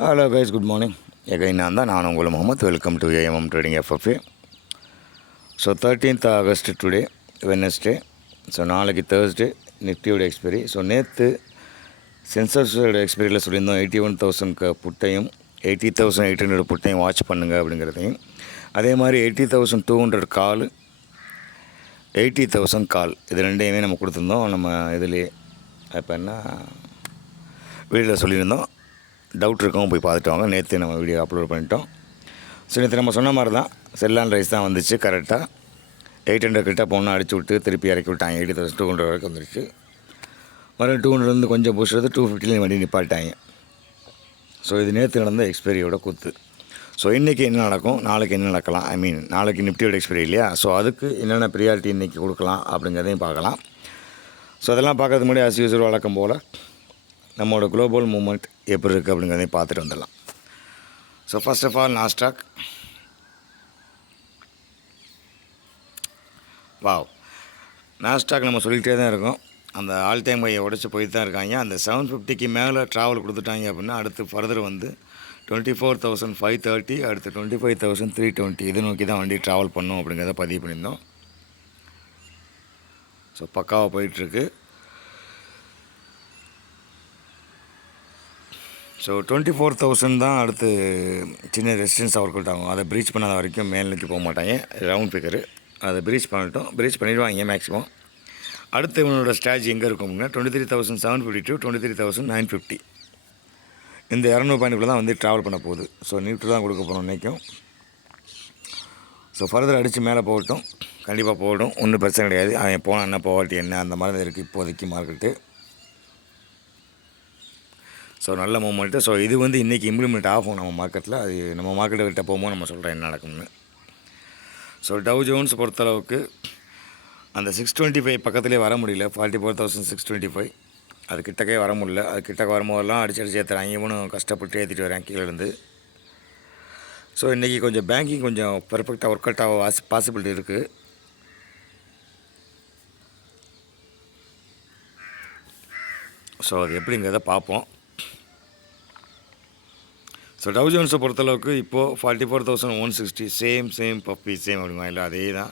Hello guys good morning எகை நான் தான் நான் உங்கள் Muhammad. Welcome to AMM trading FFA so thirteenth August today Wednesday so நாளைக்கு தேர்ஸ்டே நிஃப்டியோட எக்ஸ்பைரி ஸோ நேற்று சென்சர்ஸோட எக்ஸ்பைரியில் சொல்லியிருந்தோம் எயிட்டி ஒன் தௌசண்ட் புட்டையும் எயிட்டி தௌசண்ட் எயிட் ஹண்ட்ரட் புட்டையும் வாட்ச் பண்ணுங்க அப்படிங்கிறதையும். அதே மாதிரி eighty thousand two hundred call eighty thousand call. இது ரெண்டையுமே நம்ம கொடுத்துருந்தோம். நம்ம இதுலேயே இப்போ என்ன வீடியோவில் சொல்லியிருந்தோம். டவுட் இருக்கவும் போய் பார்த்துட்டு வாங்க நேற்று நம்ம வீடியோ அப்லோட் பண்ணிட்டோம். ஸோ நேற்று நம்ம சொன்ன மாதிரி தான். செல்லான் ரைஸ் தான் வந்துச்சு கரெக்டாக எயிட் ஹண்ட்ரட் கிட்ட போனால் அடிச்சு விட்டு திருப்பி இறக்கி விட்டாங்க. எயிட்டி தௌசண்ட் டூ ஹண்ட்ரட் வரைக்கும் வந்துருச்சு. மறுபடியும் டூ ஹண்ட்ரட்லேருந்து கொஞ்சம் புஷ்றது டூ ஃபிஃப்டிலேயும் வண்டி நிப்பாட்டாங்க ஸோ இது நேற்று நடந்த எக்ஸ்பைரியோட குத்து. ஸோ இன்றைக்கி என்ன நடக்கும்? நாளைக்கு என்ன நடக்கலாம்? ஐ மீன் நாளைக்கு நிஃப்டியோட எக்ஸ்பைரி இல்லையா? ஸோ அதுக்கு என்னென்ன ப்ரியாரிட்டி இன்றைக்கி கொடுக்கலாம் அப்படிங்கிறதையும் பார்க்கலாம். ஸோ அதெல்லாம் பார்க்கறதுக்கு முன்னாடி அஸ் யூஸ்வல் வழக்கம் போல் நம்மளோட குளோபல் மூமெண்ட் எப்படி இருக்குது அப்படிங்கிறதையும் பார்த்துட்டு வந்துடலாம். So first of all Nasdaq wow Nasdaq நம்ம சொல்லிகிட்டே தான் இருக்கோம். அந்த ஆல் டைம் கையை உடச்சி போயிட்டு தான் இருக்காங்க. அந்த செவன் ஃபிஃப்டிக்கு மேலே ட்ராவல் கொடுத்துட்டாங்க அப்படின்னா அடுத்து ஃபர்தர் வந்து twenty four thousand five thirty அடுத்து twenty five thousand three twenty இது நோக்கி தான் வண்டி ட்ராவல் பண்ணும் அப்படிங்கிறத பதிவு பண்ணியிருந்தோம். ஸோ பக்காவாக போயிட்டுருக்கு. ஸோ டுவெண்ட்டி ஃபோர் தௌசண்ட் தான் அடுத்து சின்ன ரெசிஸ்டன்ஸ் அவர்கிட்ட ஆகும் அதை ப்ரீச் பண்ணாத வரைக்கும் மேல் போக மாட்டாங்க. ரவுண்ட் ஃபிகரு அதை ப்ரீச் பண்ணட்டும். ப்ரீச் பண்ணிடுவாங்க மேக்ஸிமம் அடுத்து இவனோட ஸ்டேஜ் எங்கே இருக்கும் அப்படின்னா twenty three thousand seven fifty to twenty three thousand nine fifty இந்த இரநூறு பாயிண்ட்டுக்குள்ள தான் வந்து ட்ராவல் பண்ண போகுது. ஸோ நியூட்ரு தான் கொடுக்க போகிறோம் இன்றைக்கும் ஸோ ஃபர்தர் அடித்து மேலே போகட்டும். கண்டிப்பாக போகட்டும். ஒன்றும் பிரச்சனை கிடையாது. அவன் போனால் என்ன போகாட்டி என்ன அந்த மாதிரி தான் இருக்குது இப்போதைக்கு மார்க்கெட்டு ஸோ நல்ல மூமெண்ட்டு ஸோ இது வந்து இன்றைக்கி இம்ப்ளிமெண்ட் ஆகும் நம்ம மார்க்கெட்டில் அது நம்ம மார்க்கெட்டை கிட்ட போகும்போது நம்ம சொல்கிறேன் என்ன நடக்கும்னு. ஸோ டவு ஜோன்ஸ் பொறுத்தளவுக்கு அந்த சிக்ஸ் டுவெண்ட்டி ஃபைவ் பக்கத்துலேயே வர முடியல. Forty four thousand six twenty five அது கிட்டக்கே வர முடியல. அது கிட்டக்க வரும்போதெல்லாம் அடிச்சு அடிச்சு ஏற்றுறாங்க இவனும் கஷ்டப்பட்டு ஏற்றிட்டு வரேன் கீழேருந்து ஸோ இன்றைக்கி கொஞ்சம் பேங்கிங் கொஞ்சம் பெர்ஃபெக்டாக ஒர்க் அவுட் ஆக வாசி பாசிபிலிட்டி இருக்குது ஸோ அது எப்படிங்கிறத பார்ப்போம். ஸோ டவு ஜோன்ஸை பொறுத்தளவுக்கு இப்போது forty four thousand one sixty same same puppy same அப்படிமா இல்லை. அதே தான்.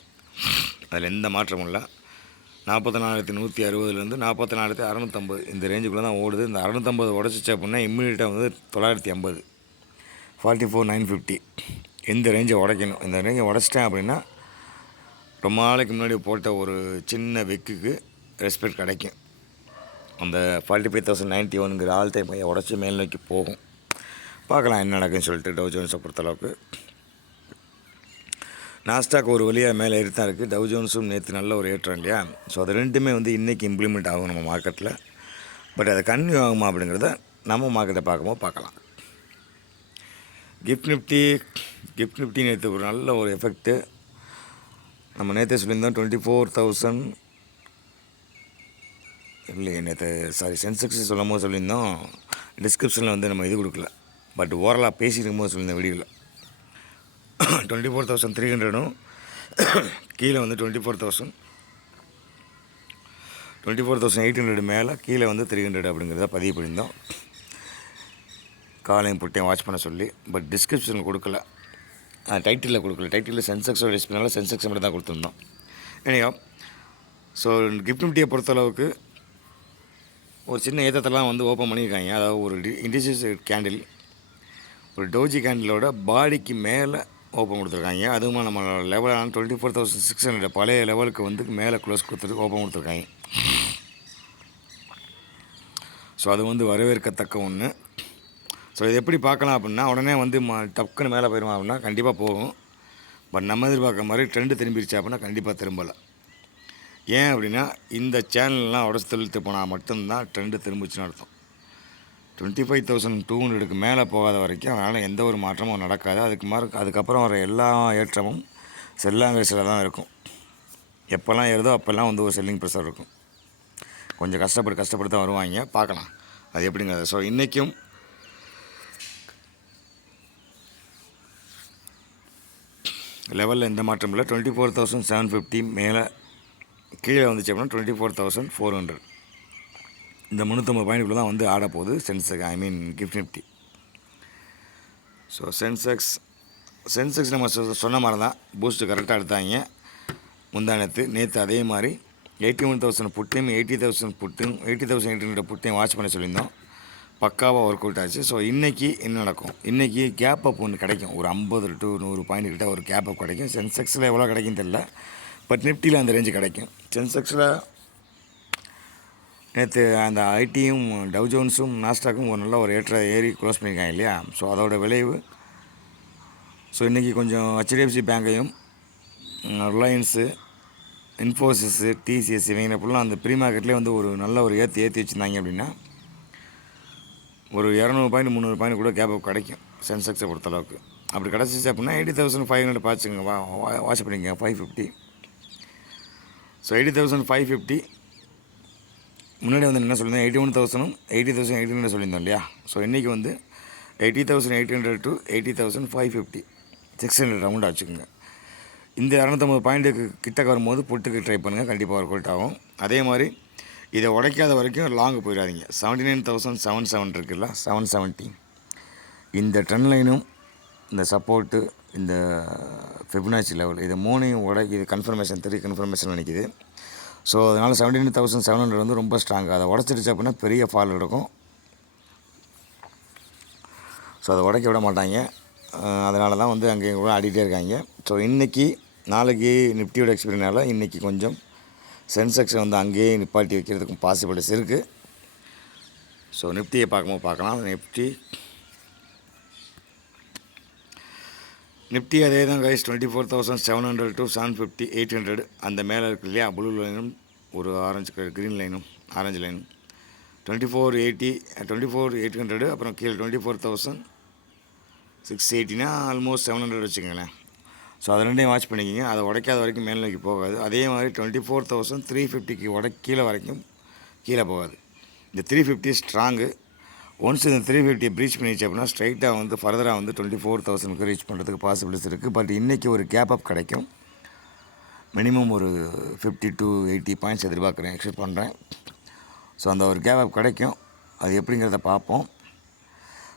அதில் எந்த மாற்றமும் இல்லை. நாற்பத்தி நாலாயிரத்தி நூற்றி அறுபதுலேருந்து நாற்பத்தி நாலாயிரத்தி அறநூற்றம்பது இந்த ரேஞ்சுக்குள்ளே தான் ஓடுது. இந்த அறநூற்றம்பது உடச்சிச்சு அப்படின்னா இம்மிடியட்டாக வந்து தொள்ளாயிரத்தி ஐம்பது. ஃபார்ட்டி ஃபோர் நைன் ஃபிஃப்டி இந்த ரேஞ்சை உடைக்கணும். இந்த ரேஞ்சை உடச்சிட்டேன் அப்படின்னா ரொம்ப நாளைக்கு முன்னாடி போட்ட ஒரு சின்ன வெக்குக்கு ரெஸ்பெக்ட் கிடைக்கும். அந்த ஃபார்ட்டி ஃபைவ் தௌசண்ட் நைன்ட்டி ஒன்ங்கிற ஆல் டைம் பையன் உடச்சி மேல் நோக்கி போகும். பார்க்கலாம் என்ன நடக்குன்னு சொல்லிட்டு டவு ஜோன்ஸை பொறுத்தளவுக்கு. நாஸ்டாக் ஒரு வழியாக மேலே ஏறி தான் இருக்குது டவு ஜோன்ஸும் நேற்று நல்ல ஒரு ஏற்றம் இல்லையா? ஸோ அது ரெண்டுமே வந்து இன்றைக்கி இம்ப்ளிமெண்ட் ஆகும் நம்ம மார்க்கெட்டில் பட் அதை கன்யூ ஆகுமா அப்படிங்கிறத நம்ம மார்க்கெட்டை பார்க்கும்போது பார்க்கலாம். கிஃப்ட் நிஃப்டி கிஃப்ட் நிஃப்டி நேற்று ஒரு நல்ல ஒரு எஃபெக்ட்டு நம்ம நேற்றே சொல்லியிருந்தோம் டுவெண்ட்டி ஃபோர் தௌசண்ட் இல்லையே நேற்று சாரி சென்செக்ஸ் சொல்லும் போது சொல்லியிருந்தோம் டிஸ்கிரிப்ஷனில் வந்து நம்ம இது கொடுக்கல. பட் ஓரலாக பேசியிருக்கும் போது சொல்லியிருந்தேன் வீடியோவில் டுவெண்ட்டி ஃபோர் தௌசண்ட் த்ரீ ஹண்ட்ரடும் கீழே வந்து twenty four thousand twenty four thousand eight hundred மேலே கீழே வந்து த்ரீ ஹண்ட்ரட் அப்படிங்கிறத பதிவு பண்ணியிருந்தோம். காலையும் புட்டையும் வாட்ச் பண்ண சொல்லி பட் டிஸ்கிரிப்ஷன் கொடுக்கல. டைட்டிலில் கொடுக்கல. டைட்டிலில் சென்செக்ஸோட டிஸ்பிளால சென்செக்ஸ் மட்டும் தான் கொடுத்துருந்தோம். ஏனியா ஸோ கிஃப்ட் நிஃப்டியை பொறுத்தளவுக்கு ஒரு சின்ன ஏற்றத்தெல்லாம் வந்து ஓப்பன் பண்ணியிருக்காங்க. அதாவது ஒரு இண்டிஜியஸ் கேண்டில் ஒரு டோஜி கேண்டிலோட பாடிக்கு மேலே ஓப்பன் கொடுத்துருக்காங்க. அதுவும் நம்ம லெவலான twenty four thousand six hundred பழைய லெவலுக்கு வந்து மேலே க்ளோஸ் கொடுத்துட்டு ஓப்பன் கொடுத்துருக்காங்க. ஸோ அது வந்து வரவேற்கத்தக்க ஒன்று ஸோ இது எப்படி பார்க்கலாம் அப்படின்னா உடனே வந்து ம டக்குன்னு மேலே போயிடுமா அப்படின்னா கண்டிப்பாக போகும். பட் நம்ம எதிர்பார்க்க மாதிரி ட்ரெண்டு திரும்பிடுச்சு அப்படின்னா கண்டிப்பாக திரும்பலை. ஏன் அப்படின்னா இந்த சேனல்லாம் உடச்சு தள்ளிட்டு போனால் மட்டும்தான் ட்ரெண்டு திரும்பிச்சுன்னு அர்த்தம். டுவெண்ட்டி ஃபைவ் தௌசண்ட் டூ ஹண்ட்ரடுக்கு மேலே போகாத வரைக்கும் அதனால் எந்த ஒரு மாற்றமும் நடக்காது. அதுக்கு மாற அதுக்கப்புறம் வர எல்லா ஏற்றமும் செல்லாங்கேசில் தான் இருக்கும். எப்போல்லாம் ஏறுதோ அப்போல்லாம் வந்து ஒரு செல்லிங் ப்ரெஷர் இருக்கும். கொஞ்சம் கஷ்டப்பட்டு கஷ்டப்பட்டு தான் வருவாங்க. பார்க்கலாம். அது எப்படிங்கிறது. ஸோ இன்றைக்கும் லெவலில் எந்த மாற்றம் இல்லை. Twenty four thousand seven fifty மேலே கீழே வந்துச்சு அப்படின்னா twenty four thousand four hundred இந்த முந்நூற்றம்பது பாயிண்ட்டுக்குள்ள தான் வந்து ஆட போகுது Sensex I mean gift Nifty so Sensex Sensex நம்ம சொ- சொன்ன மாதிரி தான். பூஸ்ட்டு கரெக்டாக எடுத்தாங்க. முந்தானத்து நேற்று அதே மாதிரி. எயிட்டி ஒன் தௌசண்ட் புட்டையும் எயிட்டி தௌசண்ட் புட்டும் எயிட்டி தௌசண்ட் எயிட் ஹண்ட்ரட் புட்டையும் வாட்ச் பண்ண சொல்லியிருந்தோம். பக்காவாக ஒர்க் அவுட் ஆச்சு. ஸோ இன்றைக்கி என்ன நடக்கும்? இன்றைக்கி கேப் அப் ஒன்று கிடைக்கும். ஒரு ஐம்பது டு நூறு பாயிண்ட் கிட்ட ஒரு கேப் அப் கிடைக்கும். சென்செக்ஸில் எவ்வளோ கிடைக்கும் தெரில பட் நிஃப்டியில் அந்த ரேஞ்சு கிடைக்கும். சென்செக்ஸில் நேற்று அந்த ஐடியும் டவ் ஜோன்ஸும் நாஸ்டாக்கும் ஒரு நல்ல ஒரு ஏற்ற ஏறி க்ளோஸ் பண்ணியிருக்காங்க இல்லையா? ஸோ அதோட விளைவு. ஸோ இன்றைக்கி கொஞ்சம் ஹெச்டிஎஃப்சி பேங்கையும் ரிலையன்ஸு இன்ஃபோசிஸு டிசிஎஸ் இவங்க ஃபுல்லாக அந்த ப்ரீ மார்க்கெட்லேயே வந்து ஒரு நல்ல ஒரு ஏற்றி ஏற்றி வச்சுருந்தாங்க அப்படின்னா ஒரு இரநூறு பாயிண்ட் முந்நூறு பாயிண்ட் கூட கேப் கிடைக்கும் சென்செக்ஸை பொறுத்தளவுக்கு. அப்படி கிடச்சிச்சு அப்படின்னா எயிட்டி தௌசண்ட் ஃபைவ் ஹண்ட்ரட் பார்த்துங்க வா வாட்ச் பண்ணிக்கோங்க five fifty so eighty thousand five fifty முன்னாடி வந்து என்ன சொல்லியிருந்தோம் எயிட்டி ஒன் தௌசண்டும் எயிட்டி தௌசண்ட் எயிட் ஹண்ட்ரட் சொல்லியிருந்தோம் இல்லையா? ஸோ இன்றைக்கி வந்து eighty thousand eight hundred to eighty thousand five fifty six hundred round ஆச்சுக்கோங்க இந்த இரநூத்தம்பது பாயிண்ட்டுக்கு கிட்டக்க வரும்போது புட்டுக்கு ட்ரை பண்ணுங்கள் கண்டிப்பாக ஒர்க் அவுட் ஆகும். அதே மாதிரி இதை உடைக்காத வரைக்கும் லாங் போயிடாதீங்க. Seventy nine thousand seven seven இருக்குல்ல? செவன் செவன்ட்டி இந்த ட்ரெண்ட் லைனும் இந்த சப்போர்ட்டு இந்த ஃபெபினாச்சி லெவல் இது மூணையும் உடைக்கி இது கன்ஃபர்மேஷன் த்ரீ கன்ஃபர்மேஷன் நினைக்குது. ஸோ அதனால் செவன்டீன் தௌசண்ட் செவன் ஹண்ட்ரட் வந்து ரொம்ப ஸ்ட்ராங் அதை உடச்சிருச்சு அப்படின்னா பெரிய ஃபால் இருக்கும் ஸோ அதை உடைக்க விட மாட்டாங்க. அதனால தான் வந்து அங்கே கூட ஆடிட்டே இருக்காங்க. ஸோ இன்றைக்கி நாளைக்கு நிஃப்டியோட எக்ஸ்பீரியனால இன்றைக்கி கொஞ்சம் சென்செக்ஸை வந்து அங்கேயே நிப்பாட்டி வைக்கிறதுக்கும் பாசிபிலிட்டிஸ் இருக்குது ஸோ நிஃப்டியை பார்க்கும்போது பார்க்கலாம். நிஃப்டி நிஃப்டி அதே தான் guys twenty four thousand seven hundred to seven fifty eight hundred அந்த மேலே இருக்கு இல்லையா? ப்ளூ லைனும் ஒரு orange green line orange line twenty four eighty twenty four eight hundred அப்புறம் கீழே டுவெண்ட்டி ஃபோர் தௌசண்ட் சிக்ஸ் எயிட்டினா ஆல்மோஸ்ட் செவன் ஹண்ட்ரட் வச்சுக்கோங்களேன். ஸோ அதை ரெண்டையும் வாட்ச் பண்ணிக்கிங்க. அதை உடைக்காத வரைக்கும் மேல் நோக்கி போகாது. அதே மாதிரி டுவெண்ட்டி ஃபோர் தௌசண்ட் த்ரீ ஃபிஃப்டிக்கு உடை கீழே வரைக்கும் கீழே போகாது. இந்த த்ரீ ஃபிஃப்டி ஸ்ட்ராங்கு ஒன்ஸ் இந்த த்ரீ ஃபிஃப்டியை ப்ரீச் பண்ணிச்சு அப்படின்னா ஸ்ட்ரைட்டாக வந்து ஃபர்தராக வந்து டுவெண்ட்டி ஃபோர் தௌசண்ட்க்கு ரீச் பண்ணுறதுக்கு பாசிபிலிட்டிஸ் இருக்குது பட் இன்றைக்கி ஒரு கேப் அப் கிடைக்கும். மினிமம் ஒரு ஃபிஃப்டி டு எயிட்டி பாயிண்ட்ஸ் எதிர்பார்க்குறேன் எக்ஸ்பெக்ட் பண்ணுறேன் ஸோ அந்த ஒரு கேப் அப் கிடைக்கும். அது எப்படிங்கிறத பார்ப்போம்.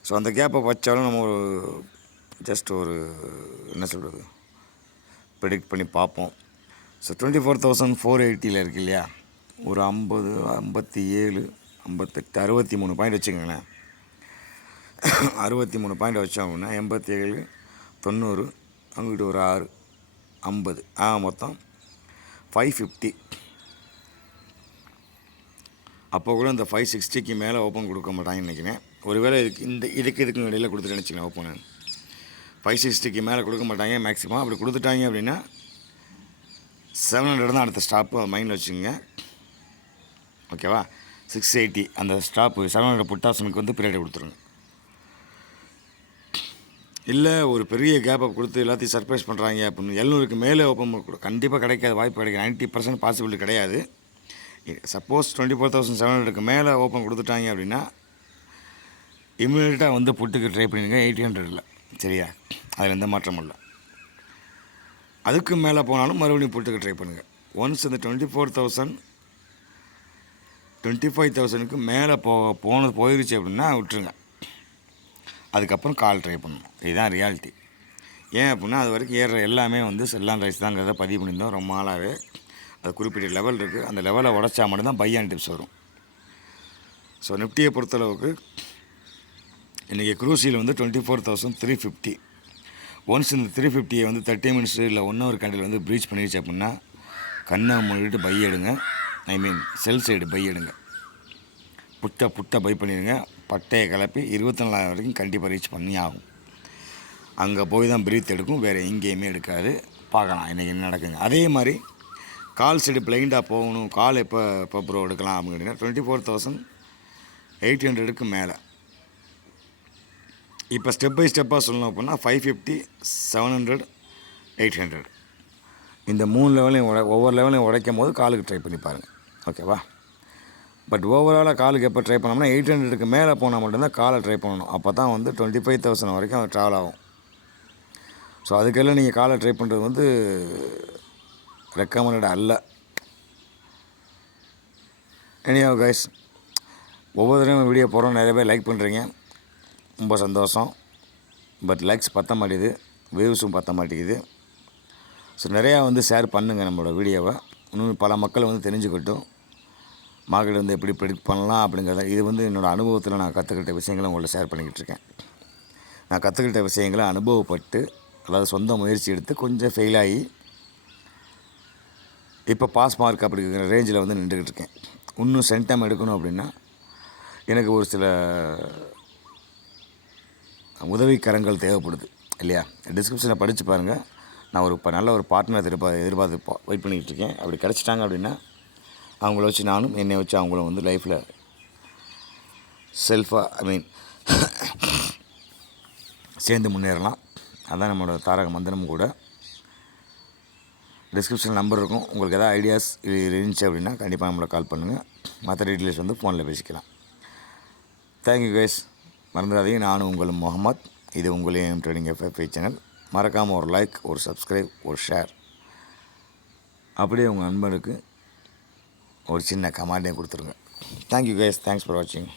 ஸோ அந்த கேப் அப் வச்சாலும் நம்ம ஒரு ஜஸ்ட் ஒரு என்ன சொல்கிறது ப்ரிடிக்ட் பண்ணி பார்ப்போம். So twenty four thousand four எயிட்டியில் இருக்கு இல்லையா? ஒரு ஐம்பது ஐம்பத்தி ஏழு ஐம்பத்தெட்டு அறுபத்தி மூணு பாயிண்ட் வச்சுக்கோங்களேன். அறுபத்தி மூணு பாயிண்ட் வச்சோம் அப்படின்னா எண்பத்தி ஏழு தொண்ணூறு அவங்ககிட்ட ஒரு ஆறு ஐம்பது. ஆ மொத்தம் ஃபைவ் ஃபிஃப்டி அப்போ கூட இந்த ஃபைவ் சிக்ஸ்டிக்கு மேலே ஓப்பன் கொடுக்க மாட்டாங்கன்னு நினைக்கிறேன். ஒருவேளை இதுக்கு இந்த இதுக்கு இதுக்கு இடையில் கொடுத்துட்டு நினச்சிங்களேன் ஓப்பன் ஃபைவ் சிக்ஸ்டிக்கு மேலே கொடுக்க மாட்டாங்க மேக்ஸிமம் அப்படி கொடுத்துட்டாங்க அப்படின்னா செவன் ஹண்ட்ரட் தான் அடுத்த ஸ்டாப்பு மைண்டில் வச்சுக்கோங்க. ஓகேவா சிக்ஸ் எயிட்டி அந்த ஸ்டாப்பு செவன் ஹண்ட்ரட் புட்டாசனுக்கு வந்து பீரியட் கொடுத்துருங்க. இல்லை ஒரு பெரிய கேப் அப் கொடுத்து எல்லாத்தையும் சர்ப்ரைஸ் பண்ணுறாங்க அப்படின்னு எழுநூறுக்கு மேலே ஓப்பன் கண்டிப்பாக கிடைக்காத வாய்ப்பு கிடைக்கும். நைன்ட்டி பர்சன்ட் பாசிபிலிட்டி கிடையாது. Suppose twenty four thousand seven ஹண்ட்ரடுக்கு மேலே ஓப்பன் கொடுத்துட்டாங்க அப்படின்னா இமீடியட்டாக வந்து புட்டுக்கு ட்ரை பண்ணிடுங்க எயிட் ஹண்ட்ரடில் சரியா? அதில் எந்த மாற்றமும் இல்லை. அதுக்கு மேலே போனாலும் மறுபடியும் புட்டுக்கு ட்ரை பண்ணுங்கள் ஒன்ஸ் இந்த twenty four thousand twenty five தௌசண்ட்க்கு மேலே போ போனது போயிருச்சு அப்படின்னா விட்டுருங்க. அதுக்கப்புறம் கால் ட்ரை பண்ணணும். இதுதான் ரியாலிட்டி ஏன் அப்படின்னா அது வரைக்கும் ஏறுற எல்லாமே வந்து செல்லான் ரைஸ் தாங்கிறத பதிவு பண்ணியிருந்தோம் ரொம்ப நாளாகவே அது குறிப்பிட்ட லெவல் இருக்குது அந்த லெவலை உடச்சா மட்டும்தான் பையான் டிப்ஸ் வரும். ஸோ நிஃப்டியை பொறுத்தளவுக்கு இன்றைக்கி குரூசியில் வந்து twenty four thousand three fifty once இந்த த்ரீ ஃபிஃப்டியை வந்து தேர்ட்டி மினிட்ஸ் இல்லை ஒன் ஹவர் கண்டில் வந்து ப்ரீச் பண்ணிடுச்சு அப்படின்னா கண்ணை மூடிட்டு பை எடுங்க. ஐ மீன் செல் சைடு பை எடுங்க. புட்டை புட்டை பை பண்ணிடுங்க. பட்டையை கிளப்பி இருபத்தி நாலாயிரம் வரைக்கும் கண்டிப்பாக ரீச் பண்ணி ஆகும். அங்கே போய் தான் பிரீத் எடுக்கும். வேறு எங்கேயுமே எடுக்காது. பார்க்கலாம் இன்றைக்கி என்ன நடக்குங்க அதே மாதிரி கால் சைடு பிளைண்டாக போகணும். கால் எப்போ எப்போ ப்ரோ எடுக்கலாம் அப்படின்னு டுவெண்ட்டி ஃபோர் தௌசண்ட் எயிட் ஹண்ட்ரடுக்கு மேலே. இப்போ ஸ்டெப் பை ஸ்டெப்பாக சொல்லணும் அப்படின்னா five fifty seven hundred eight hundred இந்த மூணு லெவலையும் உட ஒவ்வொரு லெவலையும் உடைக்கும் போது காலுக்கு ட்ரை பண்ணி பாருங்கள் ஓகேவா பட் ஓவராலாக காலுக்கு எப்போ ட்ரை பண்ணோம்னா எயிட் ஹண்ட்ரடுக்கு மேலே போனால் மட்டும்தான் காலை ட்ரை பண்ணணும். அப்போ தான் வந்து டுவெண்ட்டி ஃபைவ் தௌசண்ட் வரைக்கும் அது ட்ராவல் ஆகும். ஸோ அதுக்கெல்லாம் நீங்கள் காலை ட்ரை பண்ணுறது வந்து ரெக்கமெண்டட் அல்ல. எனியோ கைஸ் ஒவ்வொரு தடவையும் வீடியோ போகிறோம் நிறைய பேர் லைக் பண்ணுறீங்க ரொம்ப சந்தோஷம். பட் லைக்ஸ் பற்ற மாட்டேங்குது. வியூஸும் பற்ற மாட்டேங்குது. ஸோ நிறையா வந்து ஷேர் பண்ணுங்கள் நம்மளோட வீடியோவை. இன்னும் பல மக்கள் வந்து தெரிஞ்சுக்கட்டும். மார்க்கெட் வந்து எப்படி ப்ரெடிக்ட் பண்ணலாம் அப்படிங்கிறத. இது வந்து என்னோடய அனுபவத்தில் நான் கற்றுக்கிட்ட விஷயங்களை உங்கள்ட்ட ஷேர் பண்ணிக்கிட்டு இருக்கேன். நான் கற்றுக்கிட்ட விஷயங்களை அனுபவப்பட்டு அதாவது சொந்த முயற்சி எடுத்து கொஞ்சம் ஃபெயில் ஆகி இப்போ பாஸ் மார்க் அப்படிங்கிற ரேஞ்சில் வந்து நின்றுக்கிட்டு இருக்கேன். இன்னும் சென்டம் எடுக்கணும் அப்படின்னா எனக்கு ஒரு சில உதவிக்கரங்கள் தேவைப்படுது இல்லையா? டிஸ்கிரிப்ஷனில் படித்து பாருங்கள் நான் ஒரு இப்போ நல்ல ஒரு பார்ட்னர் எதிர்பார் எதிர்பார்த்து வெயிட் பண்ணிக்கிட்டு இருக்கேன் அப்படி கிடச்சிட்டாங்க அப்படின்னா அவங்கள வச்சு நானும் என்னை வச்சு அவங்களும் வந்து லைஃப்பில் செல்ஃபாக ஐ மீன் சேர்ந்து முன்னேறலாம். அதுதான் நம்மளோட தாரக மந்திரமும் கூட. டிஸ்கிரிப்ஷன் நம்பர் இருக்கும். உங்களுக்கு எதாவது ஐடியாஸ் இது இருந்துச்சு அப்படின்னா கண்டிப்பாக நம்மளை கால் பண்ணுங்கள் மற்ற டீட்டெயில்ஸ் வந்து ஃபோனில் பேசிக்கலாம். தேங்க்யூ கைஸ் மறந்துடாதீங்க. நானும் உங்கள் முகமத். இது உங்களையும் ட்ரெயினிங் எஃப்எஃப்ஐ சேனல் மறக்காமல் ஒரு லைக் ஒரு சப்ஸ்கிரைப் ஒரு ஷேர் அப்படியே உங்கள் நண்பனுக்கு ஒரு சின்ன கமாண்டையும் கொடுத்துருங்க. தேங்க்யூ கைஸ் தேங்க்ஸ் ஃபார் வாட்சிங்